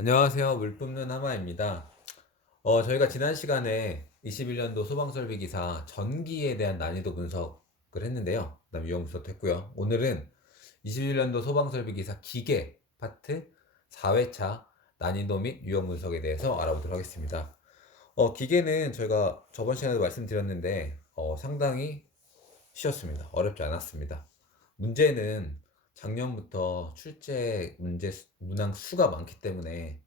안녕하세요. 물 뿜는 하마입니다. 저희가 지난 시간에 21년도 소방설비 기사 전기에 대한 난이도 분석을 했는데요. 그다음 유형 분석도 했고요. 오늘은 21년도 소방설비 기사 기계 파트 4회차 난이도 및 유형 분석에 대해서 알아보도록 하겠습니다. 기계는 저희가 저번 시간에도 말씀드렸는데 상당히 쉬웠습니다. 어렵지 않았습니다. 문제는 작년부터 출제 문항 수가 많기 때문에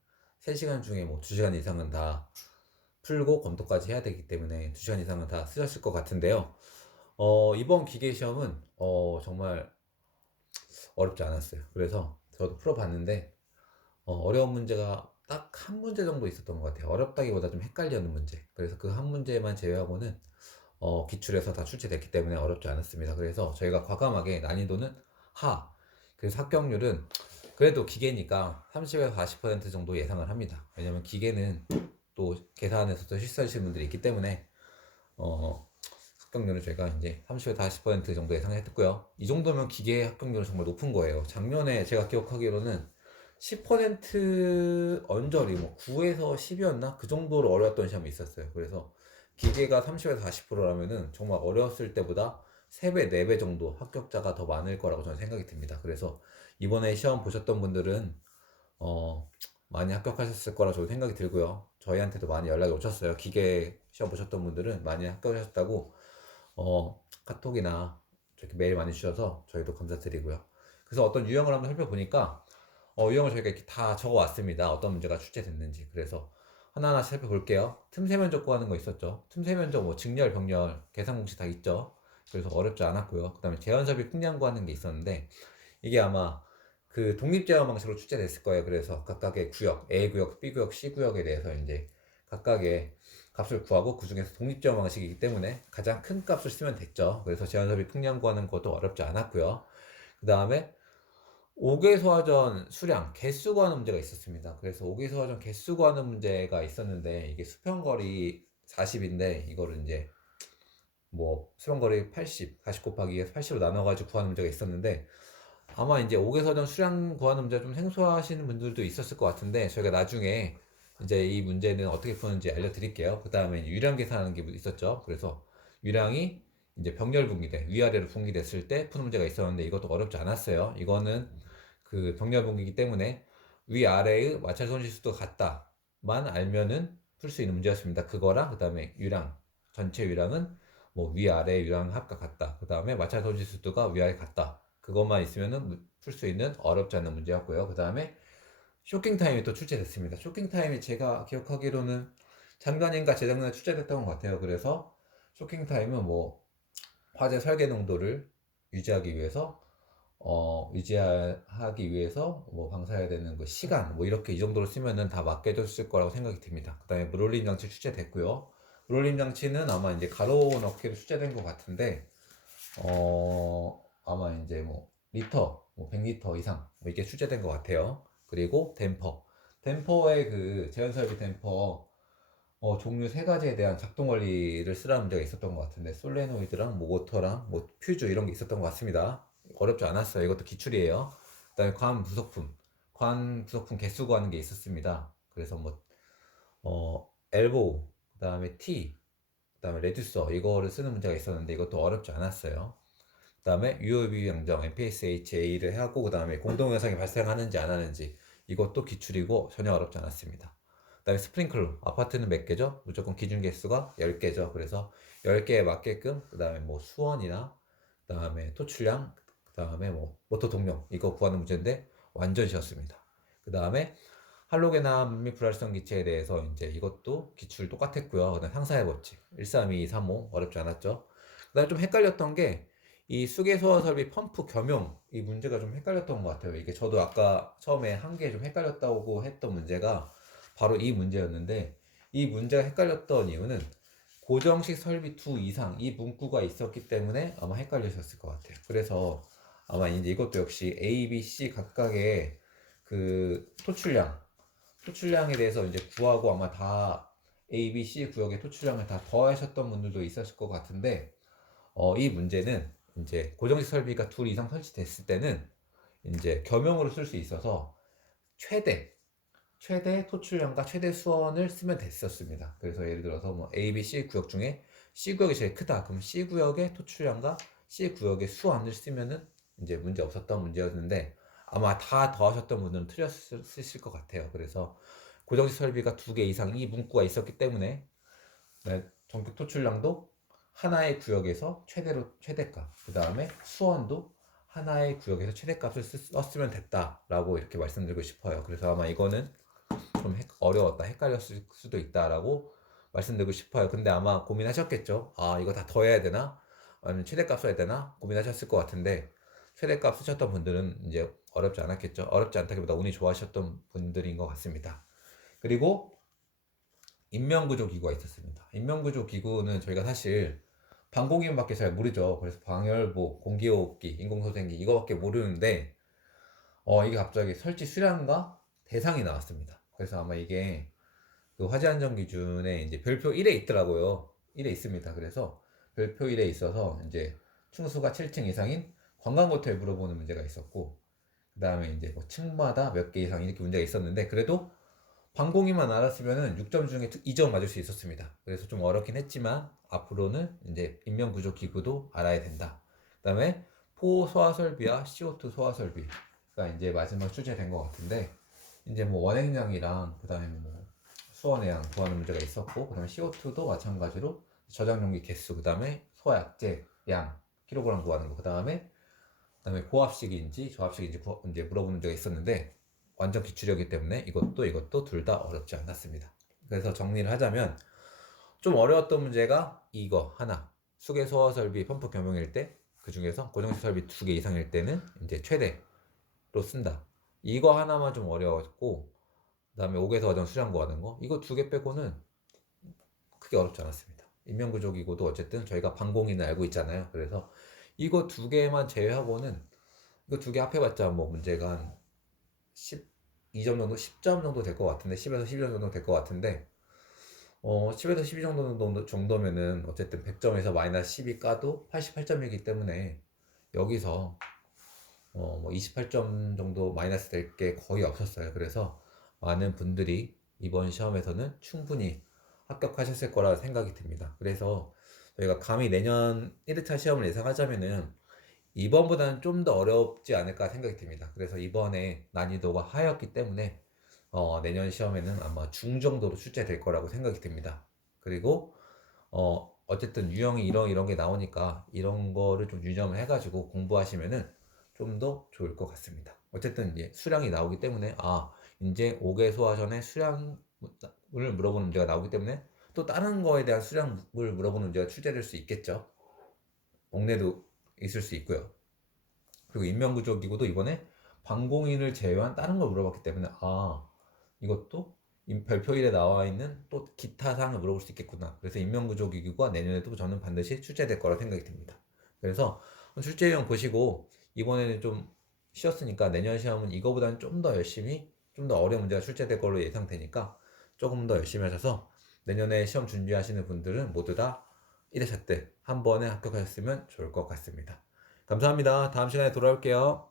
3시간 중에 뭐 2시간 이상은 다 풀고 검토까지 해야 되기 때문에 2시간 이상은 다 쓰셨을 것 같은데요. 이번 기계 시험은 정말 어렵지 않았어요. 그래서 저도 풀어봤는데 어려운 문제가 딱 한 문제 정도 있었던 것 같아요. 어렵다기보다 좀 헷갈리는 문제. 그래서 그 한 문제만 제외하고는 기출에서 다 출제됐기 때문에 어렵지 않았습니다. 그래서 저희가 과감하게 난이도는 하, 그래서 합격률은 그래도 기계니까 30에서 40% 정도 예상을 합니다. 왜냐면 기계는 또 계산에서도 실수하시는 분들이 있기 때문에 합격률은 저희가 이제 30에서 40% 정도 예상했고요. 이 정도면 기계 합격률은 정말 높은 거예요. 작년에 제가 기억하기로는 10% 언저리, 뭐 9에서 10이었나? 그 정도로 어려웠던 시험이 있었어요. 그래서 기계가 30에서 40%라면은 정말 어려웠을 때보다 3배, 4배 정도 합격자가 더 많을 거라고 저는 생각이 듭니다. 그래서 이번에 시험 보셨던 분들은 어, 많이 합격하셨을 거라 저는 생각이 들고요. 저희한테도 많이 연락이 오셨어요. 기계 시험 보셨던 분들은 많이 합격하셨다고 카톡이나 이렇게 메일 많이 주셔서 저희도 감사드리고요. 그래서 어떤 유형을 한번 살펴보니까 유형을 저희가 이렇게 다 적어 왔습니다. 어떤 문제가 출제됐는지. 그래서 하나하나씩 살펴볼게요. 틈새 면적 구하는 거 있었죠. 틈새 면적 뭐 직렬, 병렬, 계산 공식 다 있죠. 그래서 어렵지 않았고요. 그 다음에 제한섭이 풍량 구하는 게 있었는데 이게 아마 그 독립제한 방식으로 출제됐을 거예요. 그래서 각각의 구역, A 구역, B 구역, C 구역에 대해서 이제 각각의 값을 구하고 그 중에서 독립제한 방식이기 때문에 가장 큰 값을 쓰면 됐죠. 그래서 제한섭이 풍량 구하는 것도 어렵지 않았고요. 그 다음에 5개 소화전 수량, 개수 구하는 문제가 있었습니다. 그래서 5개 소화전 개수 구하는 문제가 있었는데 이게 수평거리 40인데 이거를 이제 뭐 수평거리 80, 40 곱하기 80으로 나눠가지고 구하는 문제가 있었는데 아마 이제 5개 소화전 수량 구하는 문제 좀 생소하시는 분들도 있었을 것 같은데 저희가 나중에 이제 이 문제는 어떻게 푸는지 알려드릴게요. 그 다음에 유량 계산하는 게 있었죠. 그래서 유량이 이제 병렬 분기돼 위아래로 분기됐을 때 푸는 문제가 있었는데 이것도 어렵지 않았어요. 이거는 그 병렬 분기이기 때문에 위아래의 마찰 손실수도 같다만 알면은 풀 수 있는 문제였습니다. 그거랑 그 다음에 유량 전체 유량은 뭐 위아래 유량 합과 같다. 그 다음에 마찰 손실수도가 위아래 같다. 그것만 있으면은 풀 수 있는 어렵지 않은 문제였고요. 그 다음에 쇼킹 타임이 또 출제됐습니다. 쇼킹 타임이 제가 기억하기로는 작년인가 재작년에 출제됐던 것 같아요. 그래서 쇼킹 타임은 뭐 화재 설계 농도를 유지하기 위해서 유지하기 위해서 뭐 방사해야 되는 그 시간 뭐 이렇게 이 정도로 쓰면은 다 맞게 줬을 거라고 생각이 듭니다. 그다음에 물올림 장치 출제됐고요. 물올림 장치는 아마 이제 가로 넣기로 출제된 것 같은데 아마 이제 뭐 리터 뭐 100리터 이상 뭐 이게 출제된 것 같아요. 그리고 댐퍼의 그 제한 설비 댐퍼 종류 세 가지에 대한 작동 원리를 쓰라는 문제가 있었던 것 같은데 솔레노이드랑 뭐 모터랑 뭐 퓨즈 이런 게 있었던 것 같습니다. 어렵지 않았어요. 이것도 기출이에요. 그다음에 관 부속품 개수 구하는 게 있었습니다. 그래서 뭐 엘보우, 그다음에 T, 그다음에 레듀서 이거를 쓰는 문제가 있었는데 이것도 어렵지 않았어요. 그다음에 UOB 양정 MPSHA를 하고 그다음에 공동 현상이 발생하는지 안 하는지 이것도 기출이고 전혀 어렵지 않았습니다. 그다음에 스프링클러 아파트는 몇 개죠? 무조건 기준 개수가 10개죠. 그래서 10개에 맞게끔 그다음에 뭐 수원이나 그다음에 토출량 그다음에 뭐 모터 동력 이거 구하는 문제인데 완전 쉬웠습니다. 그다음에 할로겐암 및 불활성 기체에 대해서 이제 이것도 기출 똑같았고요. 그다음 상사의 법칙 13235 어렵지 않았죠. 그다음에 좀 헷갈렸던 게 이 수계 소화 설비 펌프 겸용 이 문제가 좀 헷갈렸던 것 같아요. 이게 저도 아까 처음에 한 개 좀 헷갈렸다고 했던 문제가 바로 이 문제였는데 이 문제가 헷갈렸던 이유는 고정식 설비 2 이상 이 문구가 있었기 때문에 아마 헷갈리셨을 것 같아요. 그래서 아마 이제 이것도 역시 A, B, C 각각의 그 토출량에 대해서 이제 구하고 아마 다 A, B, C 구역의 토출량을 다 더하셨던 분들도 있었을 것 같은데 이 문제는 이제 고정식 설비가 둘 이상 설치됐을 때는 이제 겸용으로 쓸 수 있어서 최대 최대 토출량과 최대 수원을 쓰면 됐었습니다. 그래서 예를 들어서 뭐 A, B, C 구역 중에 C 구역이 제일 크다. 그럼 C 구역의 토출량과 C 구역의 수원을 쓰면은 이제 문제 없었던 문제였는데 아마 다 더하셨던 분들은 틀렸을 것 같아요. 그래서 고정식 설비가 2개 이상 이 문구가 있었기 때문에 전격 토출량도 하나의 구역에서 최대값, 그 다음에 수원도 하나의 구역에서 최대값을 썼으면 됐다라고 이렇게 말씀드리고 싶어요. 그래서 아마 이거는 좀 어려웠다, 헷갈렸을 수도 있다라고 말씀드리고 싶어요. 근데 아마 고민하셨겠죠. 아, 이거 다 더해야 되나? 아니면 최대값 써야 되나? 고민하셨을 것 같은데 최대값 쓰셨던 분들은 이제 어렵지 않았겠죠. 어렵지 않다기보다 운이 좋아하셨던 분들인 것 같습니다. 그리고 인명구조 기구가 있었습니다. 인명구조 기구는 저희가 사실 방공기문밖에 잘 모르죠. 그래서 방열복, 공기호흡기, 인공소생기 이거밖에 모르는데 이게 갑자기 설치 수량과 대상이 나왔습니다. 그래서 아마 이게 그 화재안전기준에 이제 별표 1에 있더라고요. 1에 있습니다. 그래서 별표 1에 있어서 이제 층수가 7층 이상인 관광호텔 물어보는 문제가 있었고, 그 다음에 이제 뭐 층마다 몇 개 이상 이렇게 문제가 있었는데, 그래도 방공위만 알았으면은 6점 중에 2점 맞을 수 있었습니다. 그래서 좀 어렵긴 했지만 앞으로는 이제 인명구조 기구도 알아야 된다. 그다음에 포 소화설비와 CO2 소화설비가 이제 마지막 출제된 것 같은데 이제 뭐 원행량이랑 그다음에 뭐 수원해양 구하는 문제가 있었고 그다음에 CO2도 마찬가지로 저장용기 개수 그다음에 소화약제 양 킬로그램 구하는 거 그다음에 고압식인지 저압식인지 이제 물어보는 문제가 있었는데 완전 기출이기 때문에 이것도 둘 다 어렵지 않았습니다. 그래서 정리를 하자면 좀 어려웠던 문제가 이거 하나 수계 소화 설비 펌프 겸용일 때 그 중에서 고정식 설비 2개 이상일 때는 이제 최대로 쓴다. 이거 하나만 좀 어려웠고 그다음에 5개서 과정 수량 구하는 거 이거 2개 빼고는 크게 어렵지 않았습니다. 인명구조기구도 어쨌든 저희가 방공인을 알고 있잖아요. 그래서 이거 2개만 제외하고는 이거 2개 합해봤자 뭐 문제가 한 12점 정도, 10점 정도 될 것 같은데 10에서 12점 정도 될 것 같은데 10에서 12 정도면은 어쨌든 100점에서 마이너스 10이 까도 88점이기 때문에 여기서 뭐 28점 정도 마이너스 될 게 거의 없었어요. 그래서 많은 분들이 이번 시험에서는 충분히 합격하셨을 거라 생각이 듭니다. 그래서 저희가 감히 내년 1회차 시험을 예상하자면은 이번보다는 좀 더 어렵지 않을까 생각이 듭니다. 그래서 이번에 난이도가 하였기 때문에 내년 시험에는 아마 중 정도로 출제될 거라고 생각이 듭니다. 그리고 어쨌든 유형이 이런 게 나오니까 이런 거를 좀 유념을 해가지고 공부하시면은 좀 더 좋을 것 같습니다. 어쨌든 이제 수량이 나오기 때문에 이제 5개 소화 전에 수량을 물어보는 문제가 나오기 때문에 또 다른 거에 대한 수량을 물어보는 문제가 출제될 수 있겠죠. 옥내도 있을 수 있고요. 그리고 인명구조기구도 이번에 방공인을 제외한 다른 걸 물어봤기 때문에 이것도 별표 1에 나와 있는 또 기타 사항을 물어볼 수 있겠구나. 그래서 인명구조기구가 내년에도 저는 반드시 출제될 거라 생각이 듭니다. 그래서 출제 유형 보시고 이번에는 좀 쉬었으니까 내년 시험은 이거보다는 좀 더 열심히 좀 더 어려운 문제가 출제될 걸로 예상되니까 조금 더 열심히 하셔서 내년에 시험 준비하시는 분들은 모두 다 1회차 때 한 번에 합격하셨으면 좋을 것 같습니다. 감사합니다. 다음 시간에 돌아올게요.